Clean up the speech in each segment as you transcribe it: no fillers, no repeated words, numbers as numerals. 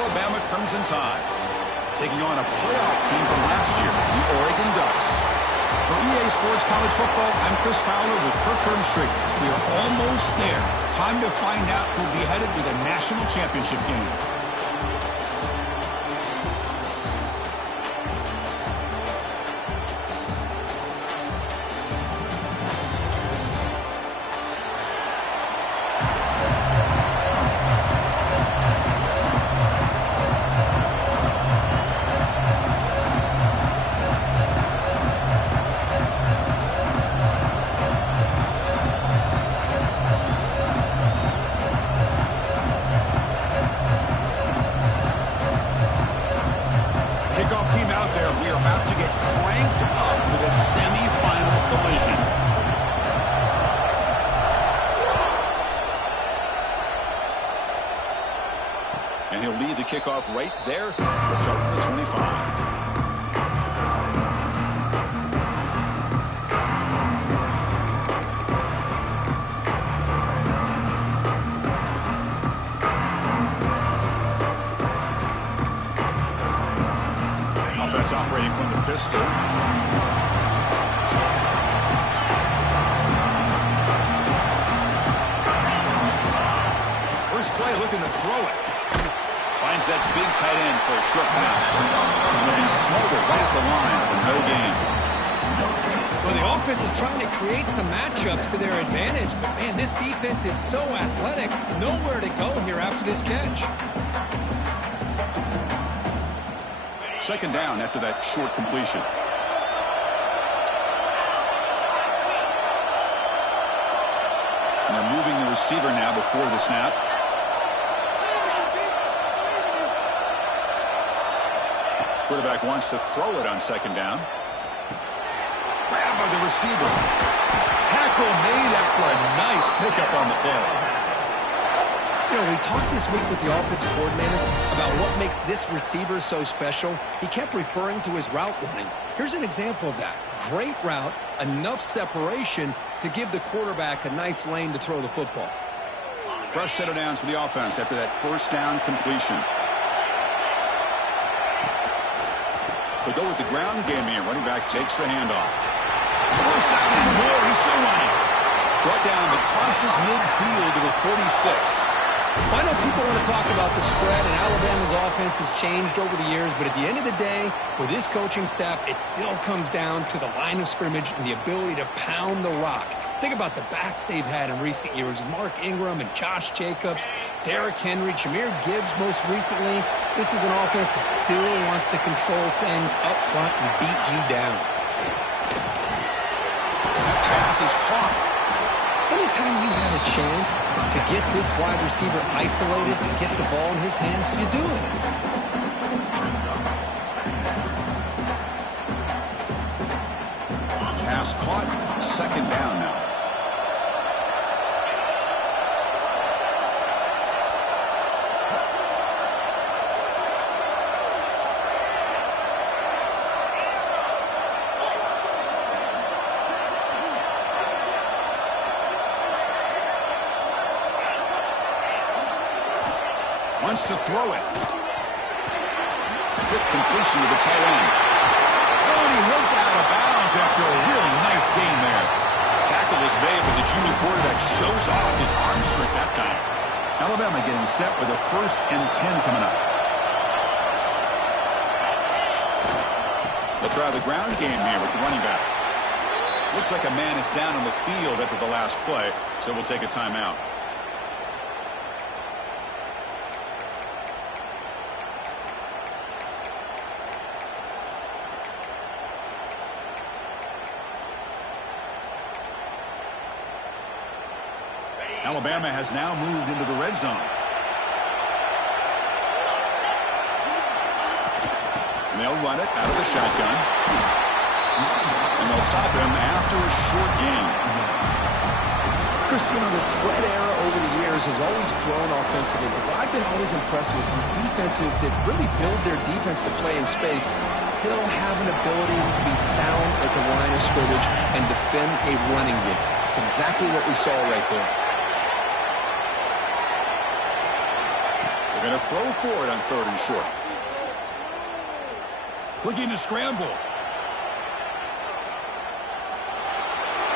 Alabama Crimson Tide, taking on a playoff team from last year, the Oregon Ducks. For EA Sports College Football, I'm Chris Fowler with Kirk Herbstreit. We are almost there. Time to find out who'll be headed to the national championship game. And he'll lead the kickoff right there. We'll start with the 25. Offense operating from the pistol. First play looking to throw it. Finds that big tight end for a short pass. And he'll be smothered right at the line for no gain. Well, the offense is trying to create some matchups to their advantage. But, man, this defense is so athletic. Nowhere to go here after this catch. Second down after that short completion. And they're moving the receiver now before the snap. Quarterback wants to throw it on second down. Grabbed by the receiver. Tackle made after a nice pickup on the play. You know, we talked this week with the offensive coordinator about what makes this receiver so special. He kept referring to his route running. Here's an example of that. Great route, enough separation to give the quarterback a nice lane to throw the football. Fresh set of downs for the offense after that first down completion. They go with the ground game here. Running back takes the handoff. First down and more. He's still running. Brought down but crosses midfield to the 46. I know people want to talk about the spread, and Alabama's offense has changed over the years, but at the end of the day, with this coaching staff, it still comes down to the line of scrimmage and the ability to pound the rock. Think about the backs they've had in recent years. Mark Ingram and Josh Jacobs, Derrick Henry, Jahmyr Gibbs most recently. This is an offense that still wants to control things up front and beat you down. That pass is caught. Anytime you have a chance to get this wide receiver isolated and get the ball in his hands, you do it. Pass caught. Second down now. Wants to throw it. Quick completion to the tight end. Oh, and he hits out of bounds after a really nice game there. Tackle is made, but the junior quarterback shows off his arm strength that time. Alabama getting set with a 1st and 10 coming up. They'll try the ground game here with the running back. Looks like a man is down on the field after the last play, so we'll take a timeout. Alabama has now moved into the red zone. And they'll run it out of the shotgun. And they'll stop him after a short gain. Chris, you know, the spread era over the years has always grown offensively, but I've been always impressed with defenses that really build their defense to play in space, still have an ability to be sound at the line of scrimmage and defend a running game. It's exactly what we saw right there. They're And a throw for it on 3rd and short. Looking to scramble.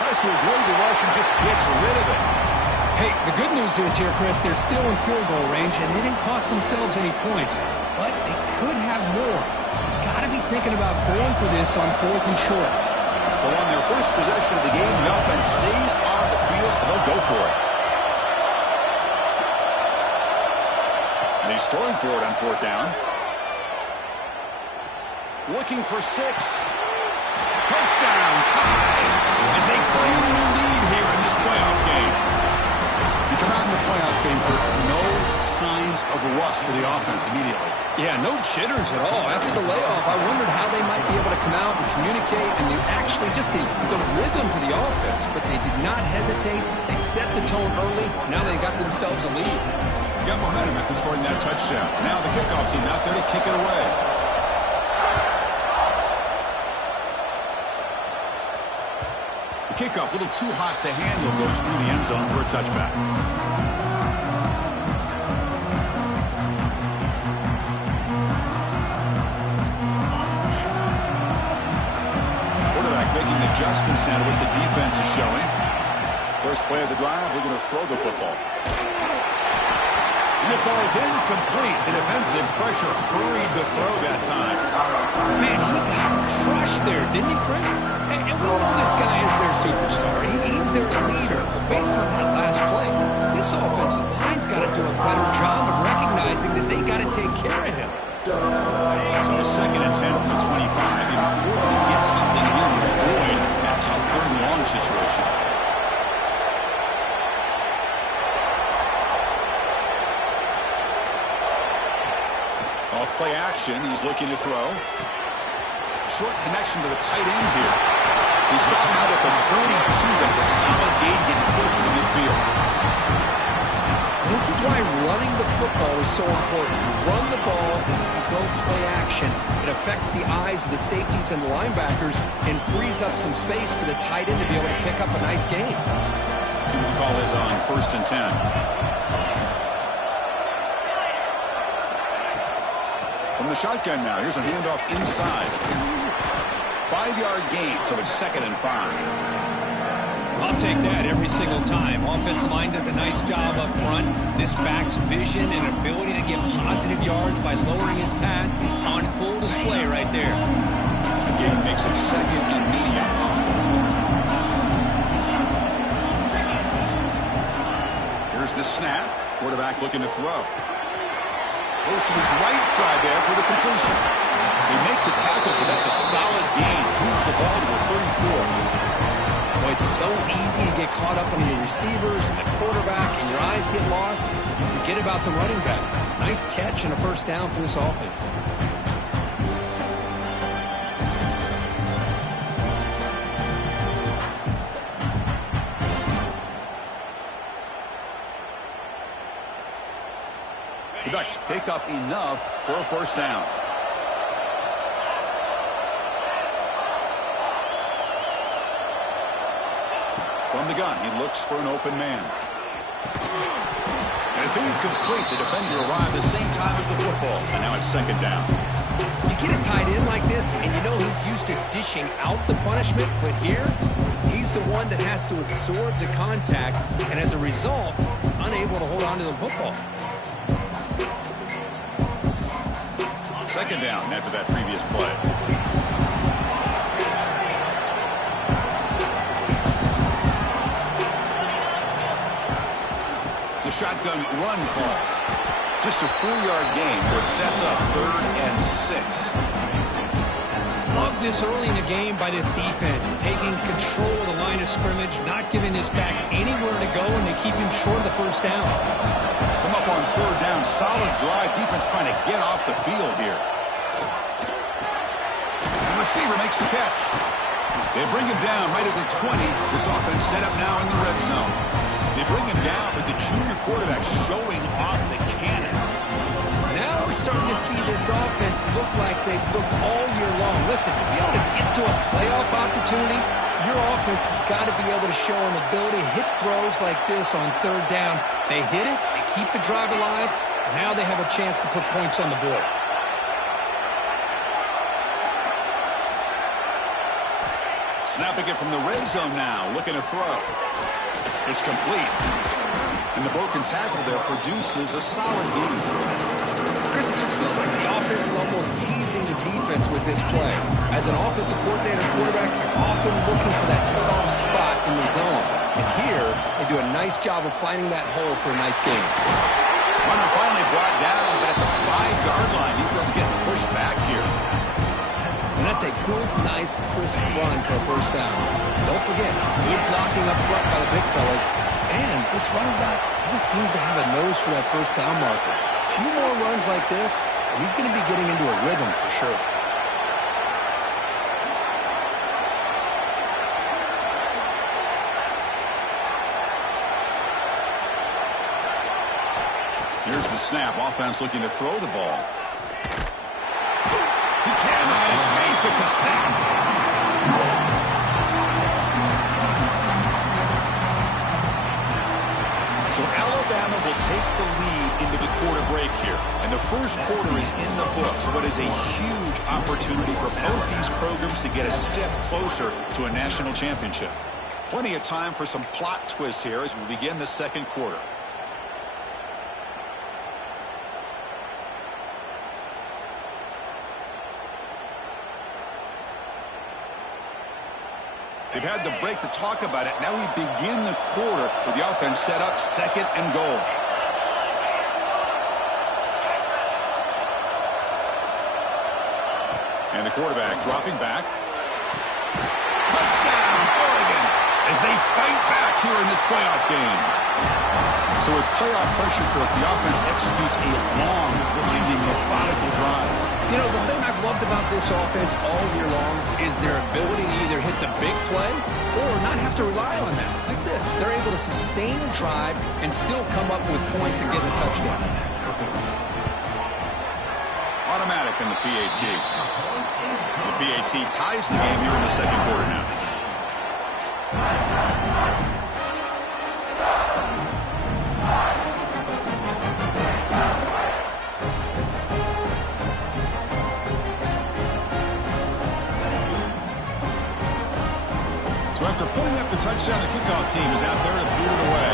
Tries to avoid the rush and just gets rid of it. Hey, the good news is here, Chris, they're still in field goal range, and they didn't cost themselves any points. But they could have more. Got to be thinking about going for this on 4th and short. So on their first possession of the game, the offense stays on the field, and they'll go for it. And he's throwing for it on 4th down. Looking for 6. Touchdown, tie, as they claim the lead here in this playoff game. You come out in the playoff game for no signs of rust for the offense immediately. Yeah, no jitters at all. After the layoff, I wondered how they might be able to come out and communicate and actually just the rhythm to the offense. But they did not hesitate. They set the tone early. Now they got themselves a lead. Got momentum after scoring that touchdown. Now the kickoff team out there to kick it away. The kickoff, a little too hot to handle, goes through the end zone for a touchback. Quarterback making adjustments now to what the defense is showing. First play of the drive, we're going to throw the football. And it falls incomplete. The defensive pressure hurried the throw that time. Man, he got crushed there, didn't he, Chris? And we know this guy is their superstar. He's their leader. Based on that last play, this offensive line's got to do a better job of recognizing that they got to take care of him. So 2nd and 10 from the 25. Important to get something here to avoid that tough 3rd and long situation. Off play action, he's looking to throw. Short connection to the tight end here. He's stopping out at the 42. That's a solid gain, getting closer to midfield. This is why running the football is so important. You run the ball, and if you go play action, it affects the eyes of the safeties and the linebackers and frees up some space for the tight end to be able to pick up a nice gain. See what the call is on 1st and 10. From the shotgun now, here's a handoff inside. 5-yard gain, so it's 2nd and 5. I'll take that every single time. Offensive line does a nice job up front. This back's vision and ability to get positive yards by lowering his pads on full display right there. The game makes it 2nd and medium. Here's the snap. Quarterback looking to throw. Goes to his right side there for the completion. They make the tackle, but that's a solid gain. Moves the ball to the 34. Well, it's so easy to get caught up on the receivers and the quarterback, and your eyes get lost. You forget about the running back. Nice catch and a 1st down for this offense. The Ducks pick up enough for a 1st down. From the gun, he looks for an open man. And it's incomplete. The defender arrived the same time as the football. And now it's 2nd down. You get a tight end like this, and you know he's used to dishing out the punishment, but here, he's the one that has to absorb the contact, and as a result, he's unable to hold on to the football. 2nd down after that previous play. It's a shotgun run call. Just a 4-yard gain, so it sets up 3rd and 6. Love this early in the game by this defense, taking control of the line of scrimmage, not giving this back anywhere to go, and they keep him short of the 1st down. Come up on 3rd down, solid drive. Defense trying to get off the field here. The receiver makes the catch. They bring him down right at the 20. This offense set up now in the red zone. They bring him down, but the junior quarterback showing off the cannon. Now we're starting to see this offense look like they've looked all year long. Listen, to be able to get to a playoff opportunity, your offense has got to be able to show an ability to hit throws like this on 3rd down. They hit it, they keep the drive alive, Now they have a chance to put points on the board. Snapping it from the red zone now, looking to throw. It's complete. And the broken tackle there produces a solid gain. Chris, it just feels like the offense is almost teasing the defense with this play. As an offensive coordinator quarterback, you're often looking for that soft spot in the zone. And here, they do a nice job of finding that hole for a nice gain. Runner finally brought down, but at the 5-yard line, defense getting pushed back here. And that's a good, nice, crisp run for a first down. Don't forget, good blocking up front by the big fellas. And this running back, he just seems to have a nose for that first down marker. A few more runs like this, and he's going to be getting into a rhythm for sure. Here's the snap. Offense looking to throw the ball. He cannot escape. It's a sack. So Alabama will take the lead into the quarter break here. And the first quarter is in the books. What is a huge opportunity for both these programs to get a step closer to a national championship. Plenty of time for some plot twists here as we begin the second quarter. They've had the break to talk about it. Now we begin the quarter with the offense set up, second and goal. And the quarterback dropping back. Touchdown, Oregon, as they fight back here in this playoff game. So with playoff pressure, Kirk, the offense executes a long, grinding, methodical drive. You know, the thing I've loved about this offense all year long is their ability to either hit the big play or not have to rely on that. Like this, they're able to sustain a drive and still come up with points and get a touchdown. Automatic in the PAT. The PAT ties the game here in the second quarter now. So after putting up the touchdown, the kickoff team is out there to boot it away.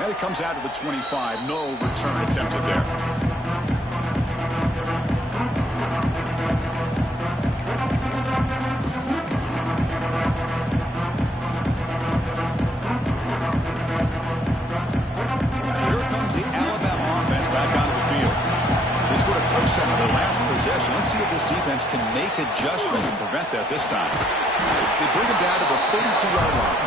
And it comes out to the 25. No return attempted there. Here comes the Alabama offense back onto the field. They scored a touchdown on their last possession. Let's see if this defense can make adjustments and prevent that this time. They bring them down to the 32-yard line.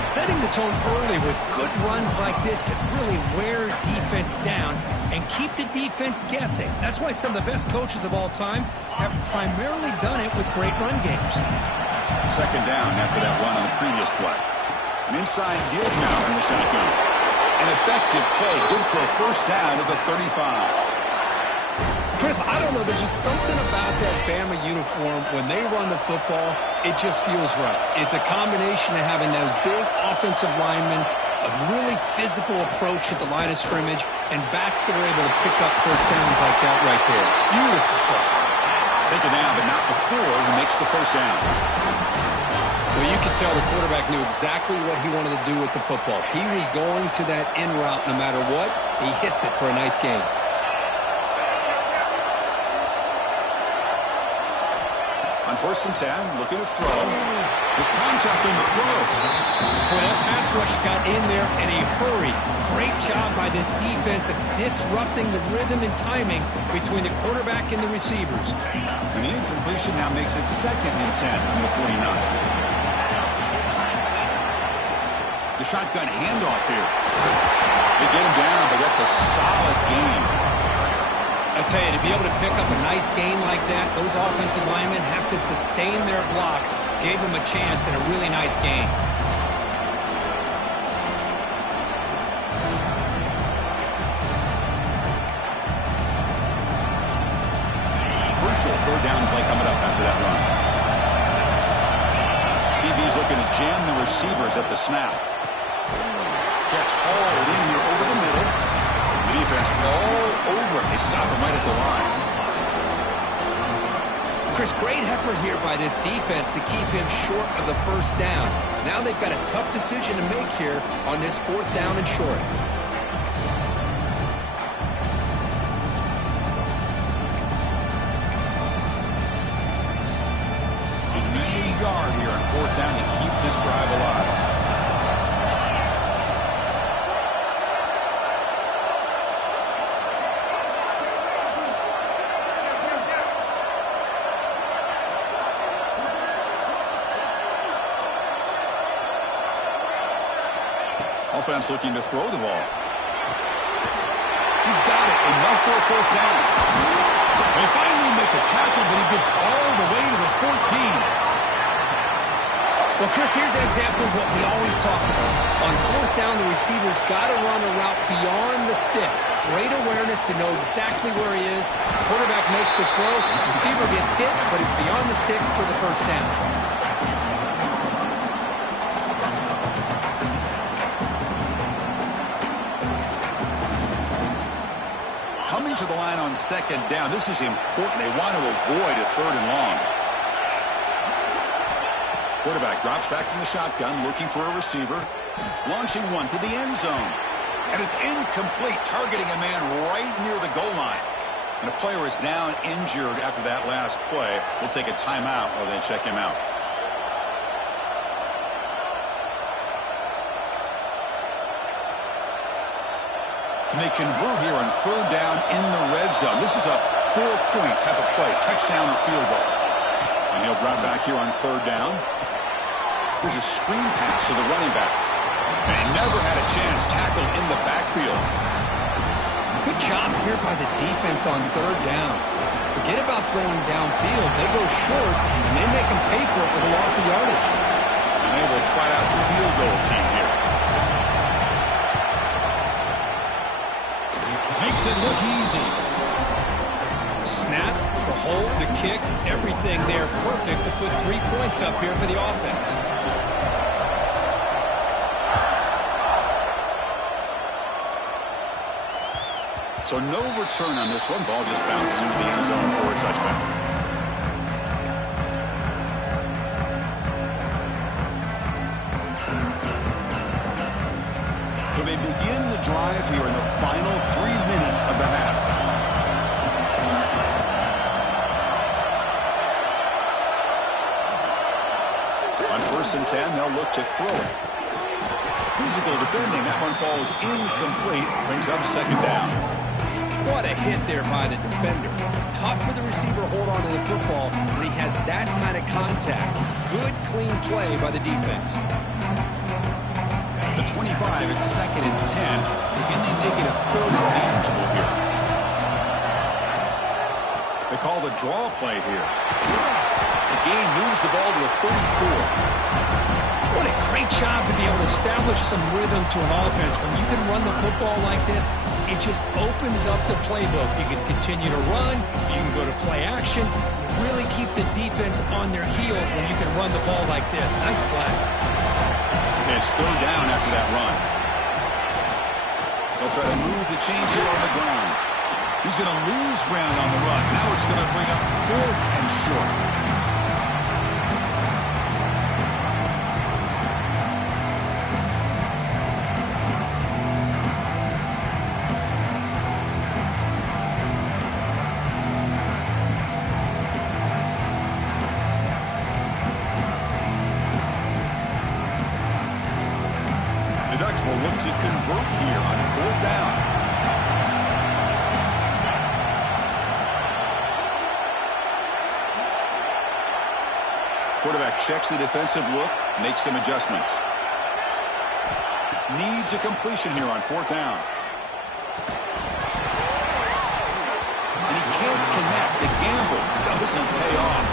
Setting the tone early with good runs like this can really wear defense down and keep the defense guessing. That's why some of the best coaches of all time have primarily done it with great run games. Second down after that run on the previous play. An inside give now from the shotgun. An effective play, good for a first down at the 35. Chris, I don't know. There's just something about that Bama uniform. When they run the football, it just feels right. It's a combination of having those big offensive linemen, a really physical approach at the line of scrimmage, and backs that are able to pick up first downs like that right there. Beautiful play. Take it down, but not before he makes the first down. Well, you could tell the quarterback knew exactly what he wanted to do with the football. He was going to that in route no matter what. He hits it for a nice gain. On 1st and 10, looking to throw. There's contact on the throw. Boy, that pass rush got in there in a hurry. Great job by this defense of disrupting the rhythm and timing between the quarterback and the receivers. And the incompletion now makes it 2nd and 10 from the 49. The shotgun handoff here. They get him down, but that's a solid gain. I tell you, to be able to pick up a nice gain like that, those offensive linemen have to sustain their blocks. Gave them a chance and a really nice gain. Crucial third down play coming up after that run. DB's going to jam the receivers at the snap. Gets hauled in here over the middle. The defense all over it. They stop him right at the line. Chris, great effort here by this defense to keep him short of the first down. Now they've got a tough decision to make here on this 4th down and short. You need a yard here on 4th down to keep this drive alive. Offense looking to throw the ball. He's got it. Enough for a first down. They finally make the tackle, but he gets all the way to the 14. Well, Chris, here's an example of what we always talk about. On 4th down, the receiver's got to run a route beyond the sticks. Great awareness to know exactly where he is. The quarterback makes the throw. The receiver gets hit, but is beyond the sticks for the first down. Coming to the line on 2nd down. This is important. They want to avoid a 3rd and long. Quarterback drops back from the shotgun, looking for a receiver. Launching one to the end zone. And it's incomplete, targeting a man right near the goal line. And a player is down injured after that last play. We'll take a timeout or then check him out. And they convert here on 3rd down in the red zone. This is a 4-point type of play, touchdown or field goal. And he'll drop back here on 3rd down. There's a screen pass to the running back. And he never had a chance, tackled in the backfield. Good job here by the defense on 3rd down. Forget about throwing downfield. They go short, and they make them pay for it with a loss of yardage. And they will try out the field goal team here. Makes it look easy. Snap, the hold, the kick, everything there perfect to put 3 points up here for the offense. So no return on this one. Ball just bounces into the end zone for a touchback. So they begin the drive here in the final 3 minutes of the half. On 1st and 10, they'll look to throw it. Physical defending. That one falls incomplete. Brings up 2nd down. What a hit there by the defender. Tough for the receiver to hold on to the football when he has that kind of contact. Good, clean play by the defense. The 25 at 2nd and 10. Can they make it a 3rd and manageable here? They call the draw play here. The game moves the ball to the 34. What a great job to be able to establish some rhythm to an offense. When you can run the football like this, it just opens up the playbook. You can continue to run. You can go to play action. You really keep the defense on their heels when you can run the ball like this. Nice play. Okay, it's 3rd down after that run. They'll try to move the chains here on the ground. He's going to lose ground on the run. Now it's going to bring up 4th and short. Will look to convert here on 4th down. Quarterback checks the defensive look, makes some adjustments. Needs a completion here on 4th down. And he can't connect. The gamble doesn't pay off.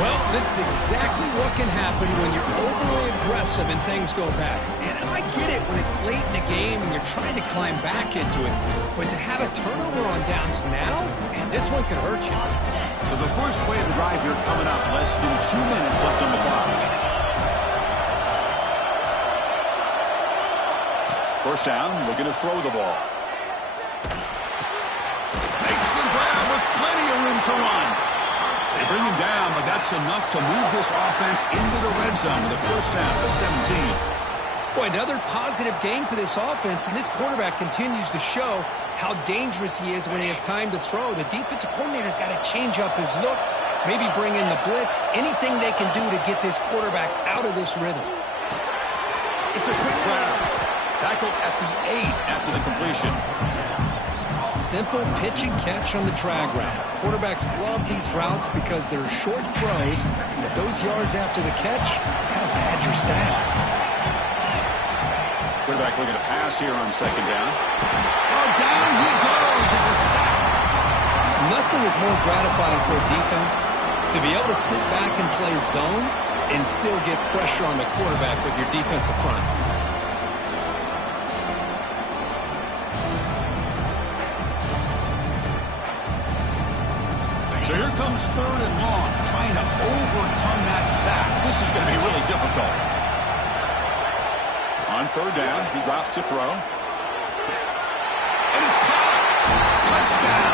Well, this is exactly what can happen when you're overly aggressive and things go bad. And I get it when it's late in the game and you're trying to climb back into it. But to have a turnover on downs now, and this one could hurt you. So the first play of the drive here coming up, less than 2 minutes left on the clock. First down, looking to throw the ball. Makes the grab with plenty of room to run. They bring him down, but that's enough to move this offense into the red zone with a first down to 17. Boy, another positive game for this offense, and this quarterback continues to show how dangerous he is when he has time to throw. The defensive coordinator's got to change up his looks, maybe bring in the blitz, anything they can do to get this quarterback out of this rhythm. It's a quick grab. Tackled at the 8 after the completion. Simple pitch and catch on the drag route. Quarterbacks love these routes because they're short throws, but those yards after the catch kind of pad your stats. Quarterback looking to pass here on second down. Oh, down he goes. It's a sack. Nothing is more gratifying for a defense to be able to sit back and play zone and still get pressure on the quarterback with your defensive front. So here comes third and long, trying to overcome that sack. This is going to be really difficult. On third down, he drops to throw. And it's caught. Touchdown.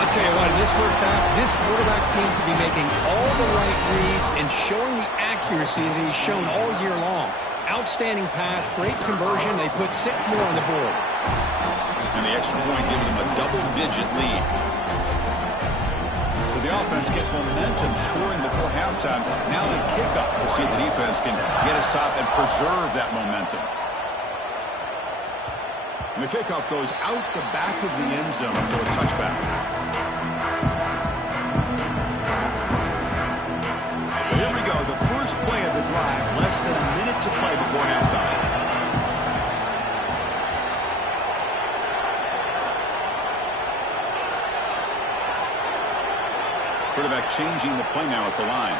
I'll tell you what, in this first half, this quarterback seems to be making all the right reads and showing the accuracy that he's shown all year long. Outstanding pass, great conversion. They put 6 more on the board. And the extra point gives them a double-digit lead. So the offense gets momentum scoring before halftime. Now the kickoff. We'll see if the defense can get a stop and preserve that momentum. And the kickoff goes out the back of the end zone, so a touchback. So here we go, the first play of the drive, less than a minute to play before halftime. Quarterback changing the play now at the line.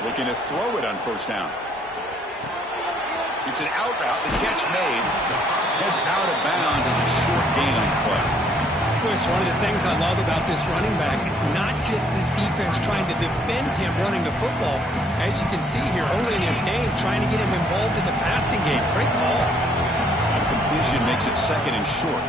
Looking to throw it on first down. It's an out route. The catch made. Heads out of bounds as a short gain on the play. It's one of the things I love about this running back. It's not just this defense trying to defend him running the football. As you can see here early in this game, trying to get him involved in the passing game. Great call. A completion makes it second and short.